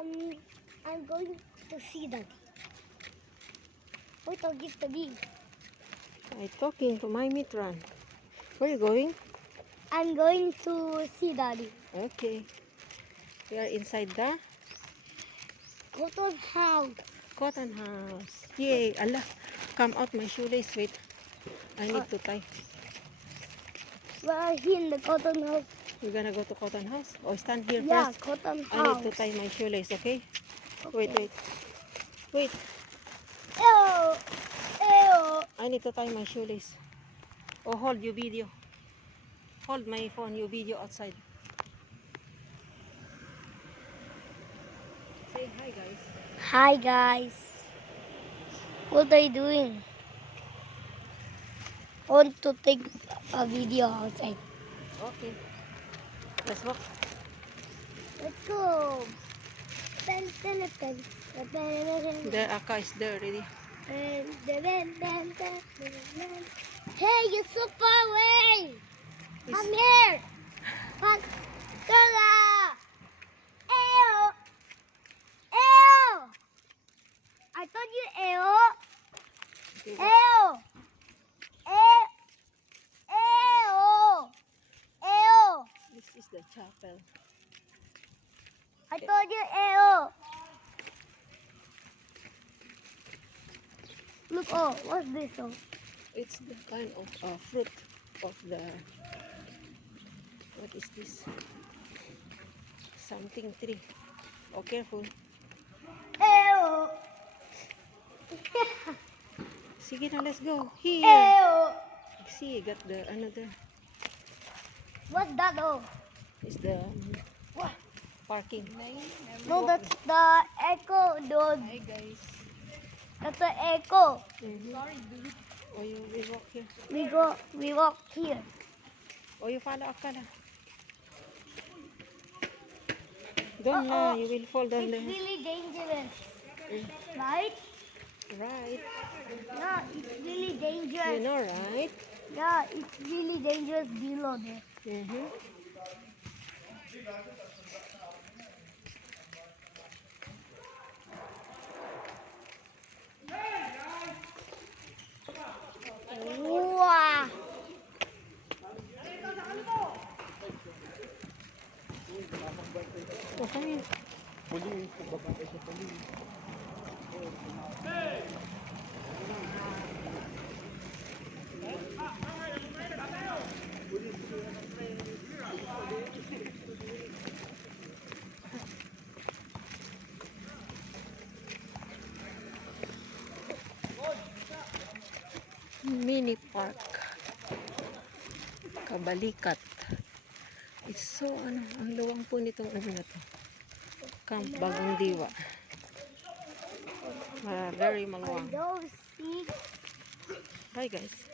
Um, I'm going to see Daddy. Wait, I'll give the bee. I'm talking to my Mitran. Where are you going? I'm going to see Daddy. Okay. We are inside the Cotton house. cotton house. Yay! Allah, come out my shoelace. Wait, I need to tie. We're here in the cotton house. We're gonna go to cotton house. Oh, stand here Yeah, first. cotton I house. need to tie my shoelace. Okay? Okay. Wait. Ew! Ew! I need to tie my shoelace. Oh, hold your video. Hold my phone. You video outside. Say hi, guys. Hi guys. What are you doing? I want to take a video outside. Okay. Let's walk. Let's go. Pen, pen, pen, pen, pen, There, Aka is there already. pen, pen, pen, pen, pen. Hey, you're so far away. I'm here. Stella. Ew. Ew. I told you ew. Okay, Ew. Ew. Ew. Ew. this is the chapel. I told you ew. Look, oh, what's this? Oh, It's the kind of fruit of the, what is this? Something tree. Oh, careful. ew. Sige na, let's go. Here. Ew. See, got the another. What's that? Oh, Is the what? parking. No, that's the echo, dude. Hi guys. That's the echo. Sorry, dude. Oh, we walk here. We walk here. Oh, you follow Akala. Don't na, you will fall down It's there. really dangerous, Mm. right? Right. Yeah, it's really dangerous. You know, right? Yeah, it's really dangerous below there. Mm-hmm. Wow. Oh, come here. Mini park. Kabalikat. It's so, ang luwang po nitong na to. Camp Bagong Diwa. Very maluwang. Those seeds. Bye guys.